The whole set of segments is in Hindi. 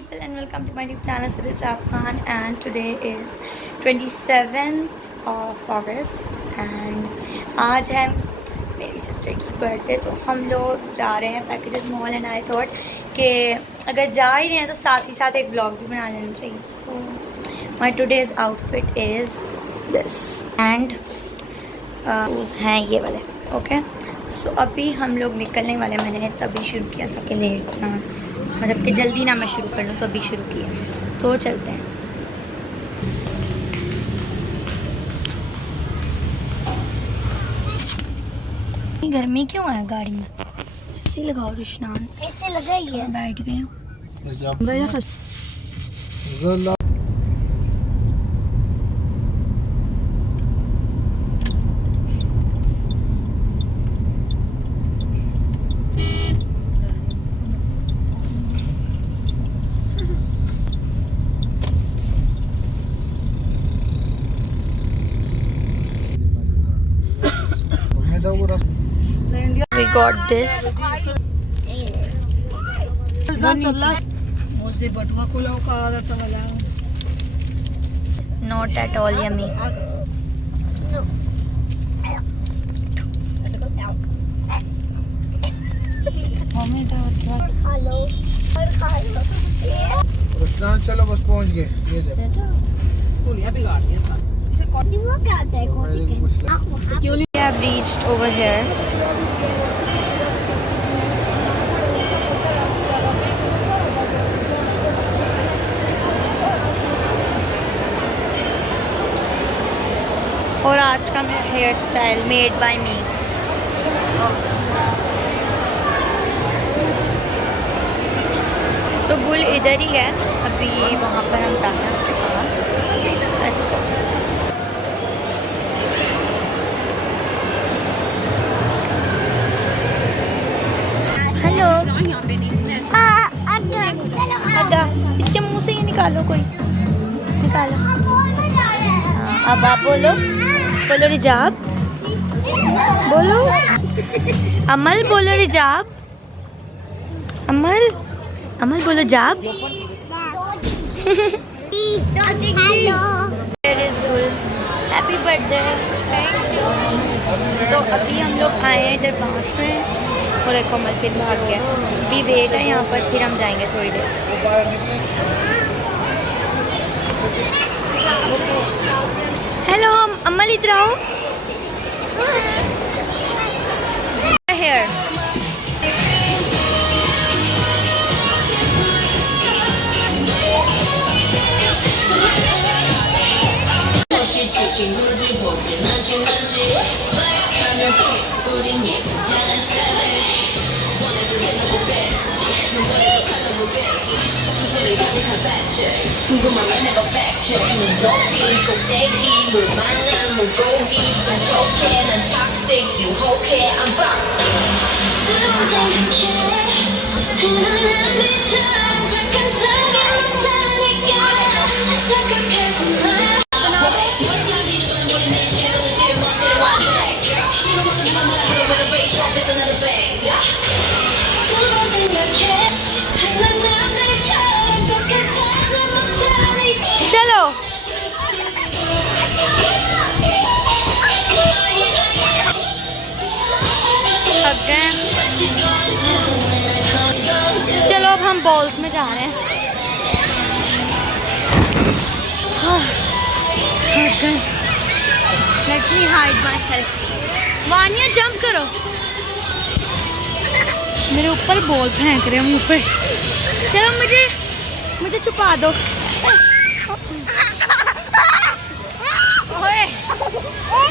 people and welcome to my YouTube channel Siraj Khan, and today is 27th of August and आज है मेरी सिस्टर की बर्थडे। तो हम लोग जा रहे हैं packages mall and I thought कि अगर जा ही रहे हैं तो साथ ही साथ एक ब्लॉग भी बना लेना चाहिए। So my today's outfit is this and shoes हैं ये वाले। ओके सो अभी हम लोग निकलने वाले। मैंने तभी शुरू किया था कि लेट ना, मतलब कि जल्दी ना मैं शुरू कर लूँ, तो अभी शुरू किया। तो चलते हैं। गर्मी क्यों है गाड़ी में? एसी लगाओ रुशनान। एसी लगाइए। बैठ गए We got this. Not at all yummy. चलो बस पहुंच गए। ये देखो We have reached over here. और आज का मेरा हेयर स्टाइल मेड बाय मी। तो गुल इधर ही है, अभी वहाँ पर हम जाते हैं उसके पास। Let's go. हेलो अदा, इसके मुंह से ये निकालो, कोई निकालो। हाँ, अब आप बोलो, बोलो रिजाब, बोलो अमल, बोलो रिजाब, अमल, अमल बोलो जाब। Happy birthday. तो अभी हम लोग आए हैं इधर पास में और एक अमल फिर भाग गया। अभी वेट है यहाँ पर, फिर हम जाएंगे थोड़ी देर। हेलो अमल, इधर आओ। हेयर चलो। चलो अब हम बॉल्स में जा रहे हैं। Let me hide my self. Vaniya jump करो। मेरे ऊपर बॉल फेंक रहे हैं मुंह पे। चलो मुझे छुपा दो। ओए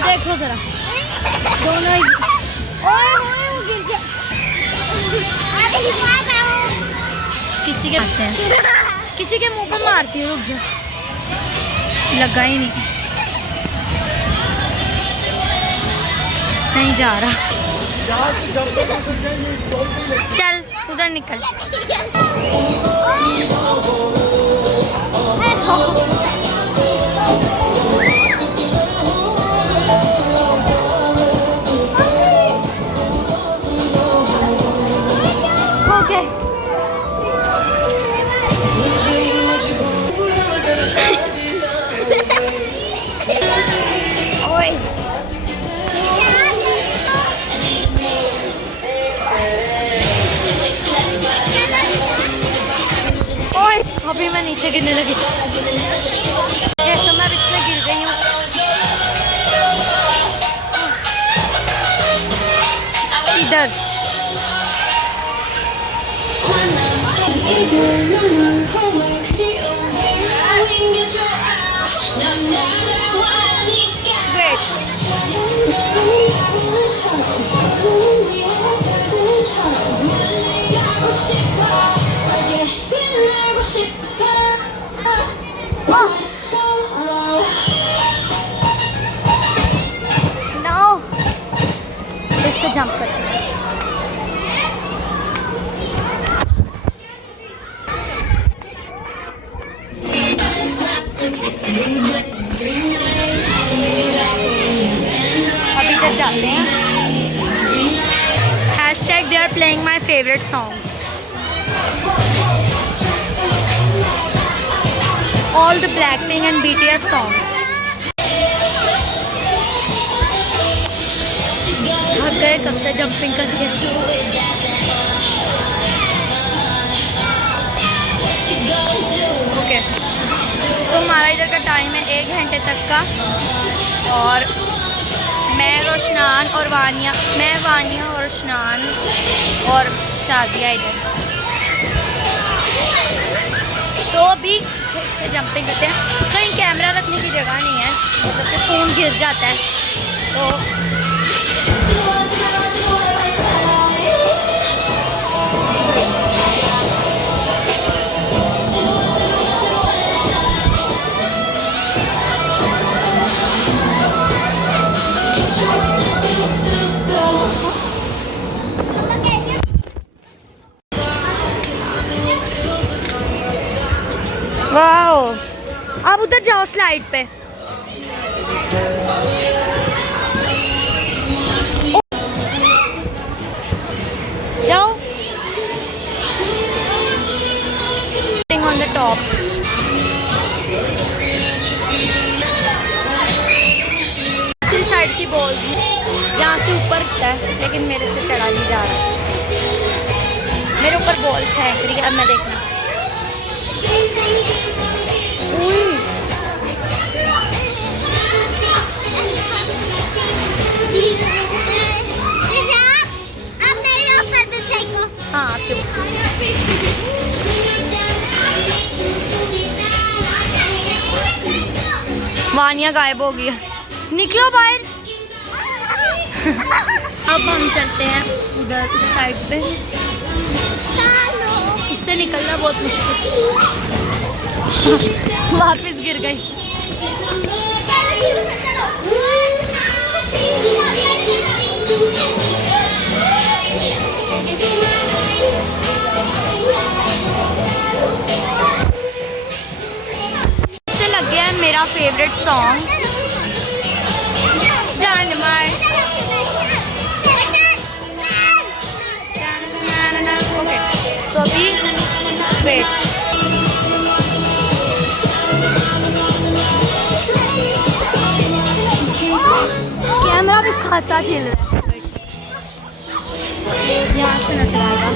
देखो जरा, दोनों ही। ओए वो गिर गया। किसी के आते हैं, किसी के मुंह पे मारती हूँ। रुक जा, लगा ही नहीं, नहीं जा रहा। चल उधर निकल। ओके अभी मैं नीचे गिरने लगी तो मैं इसमें गिर गई हूँ। इधर जंप करते हैं। अभी तक जाते हैं। #they are playing my favorite song. All the Blackpink and BTS songs. भाग गए कब से जंपिंग करके। ओके, तो हमारा इधर का टाइम है 1 घंटे तक का। और मैं रोशनान और वानिया और रोशनान और शादिया इधर। तो अभी से जंपिंग करते हैं। कहीं कैमरा रखने की जगह नहीं है, मतलब कि फ़ोन गिर जाता है। तो वाओ, अब उधर जाओ स्लाइड पे। जाओ ऑन द टॉप। दूसरी साइड की बॉल जहाँ से ऊपर है, लेकिन मेरे से चढ़ा नहीं जा रहा। मेरे ऊपर बॉल फेंक रही है। अब मैं देखना। हाँ, वानिया गायब हो गई। निकलो बाहर। अब हम चलते हैं उधर उस साइड पे। इससे निकलना बहुत मुश्किल। वापस गिर गई। इससे लग गया है मेरा फेवरेट सॉन्ग जान मार। ओके, तो अभी वेट। कैमरा भी साथ साथ हिल रहा है। यहाँ से नजर आएगा।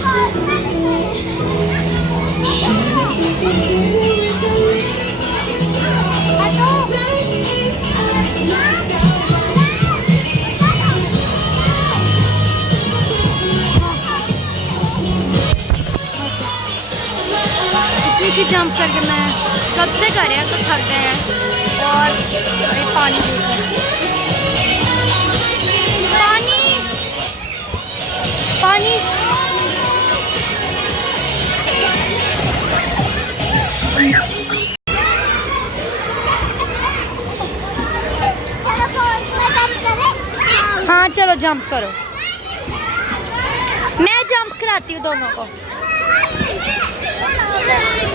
इतनी सी जंप करके मैं कब से कर रहे हैं, तो थक गए हैं। और पानी पानी हाँ चलो जंप करो। मैं जंप कराती हूँ दोनों को।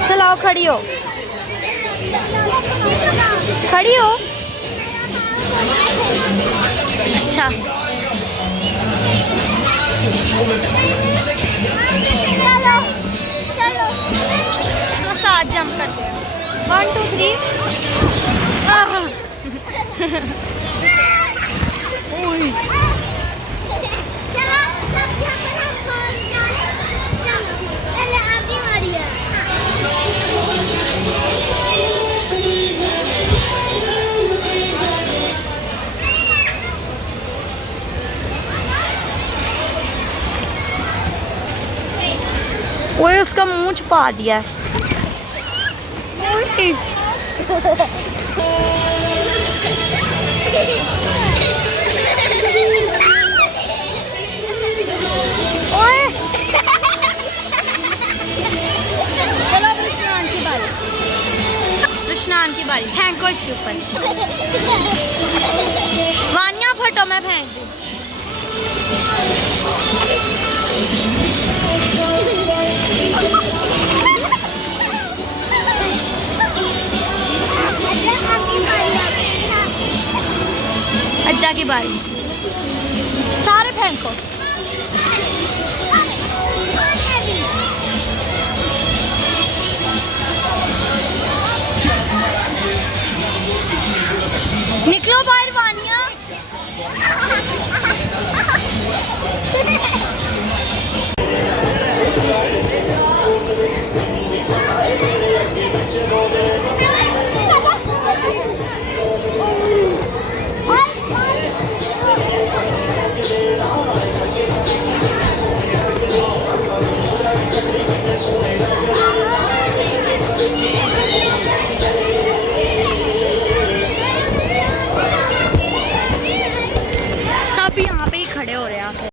चलाओ, खड़ी हो, खड़ी हो। अच्छा, चलो तो साथ जंप करते हैं। 1 2 3। छुपा दिया है। चलो कृष्णान की बारी, कृष्णान की बारी। फेंको इसके ऊपर। वानिया फटो, मैं फेंक दूँ। अज्जा की बारी। सारे फेंको। निकलो बाहर वानिया। सब यहाँ पे ही खड़े हो रहे हैं आके।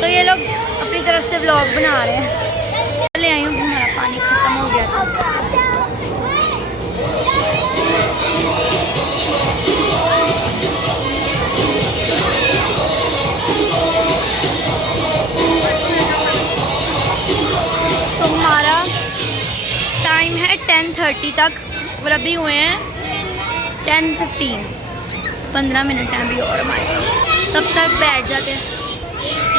तो ये लोग अपनी तरफ से व्लॉग बना रहे हैं। ले आई हूँ, हमारा पानी खत्म हो गया था। तो हमारा टाइम है 10:30 तक और अभी हुए हैं 10:15। 15 मिनट हैं अभी और हमारे पास। तब तक बैठ जाते हैं।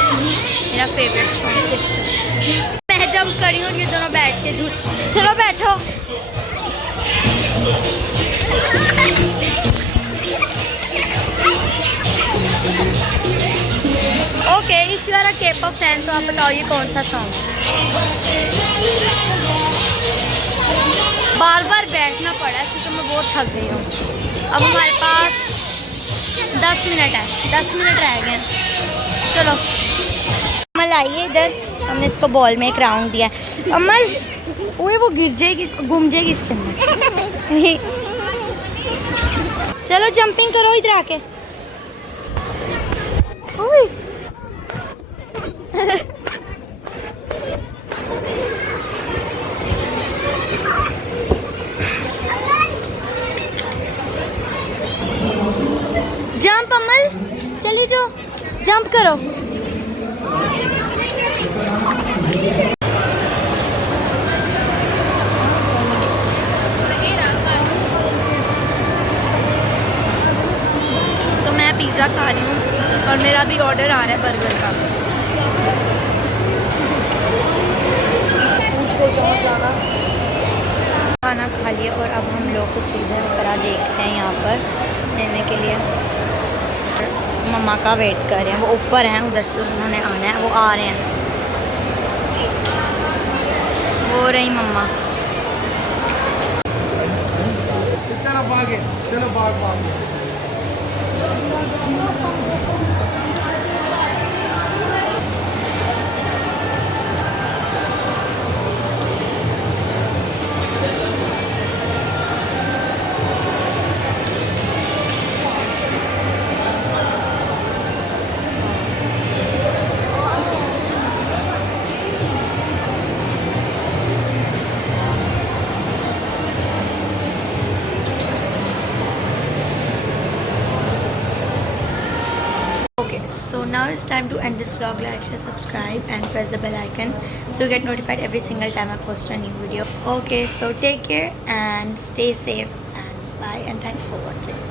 मेरा फेवरेट सॉन्ग मैं जंप करी हूँ, ये दोनों बैठ के झूठ। चलो बैठो। Okay, if you are a K-pop fan तो आप बताओ ये कौन सा सॉन्ग है। बार बार बैठना पड़ा क्योंकि मैं बहुत थक गई हूँ। अब हमारे पास 10 मिनट है, 10 मिनट रह गए। चलो अमल आइए इधर। हमने इसको बॉल में एक राउंड दिया है। अमल वो गिर जाएगी, घूम जाएगी इसके अंदर। चलो जंपिंग करो इधर आके। जंप अमल, चली जाओ, जंप करो। तो मैं पिज़्ज़ा खा रही हूँ और मेरा भी ऑर्डर आ रहा है बर्गर का। खाना खा लिया और अब हम लोग कुछ चीज़ें वगैरह देख रहे हैं यहाँ पर लेने के लिए। मम्मा का वेट कर रहे हैं, वो ऊपर हैं, उधर से उन्होंने आना है, वो आ रहे हैं। वो रही मम्मा। चलो भागे, चलो भाग भाग। So now it's time to end this vlog. Like, share, subscribe and press the bell icon so you get notified every single time I post a new video. Okay, so take care and stay safe and bye and thanks for watching.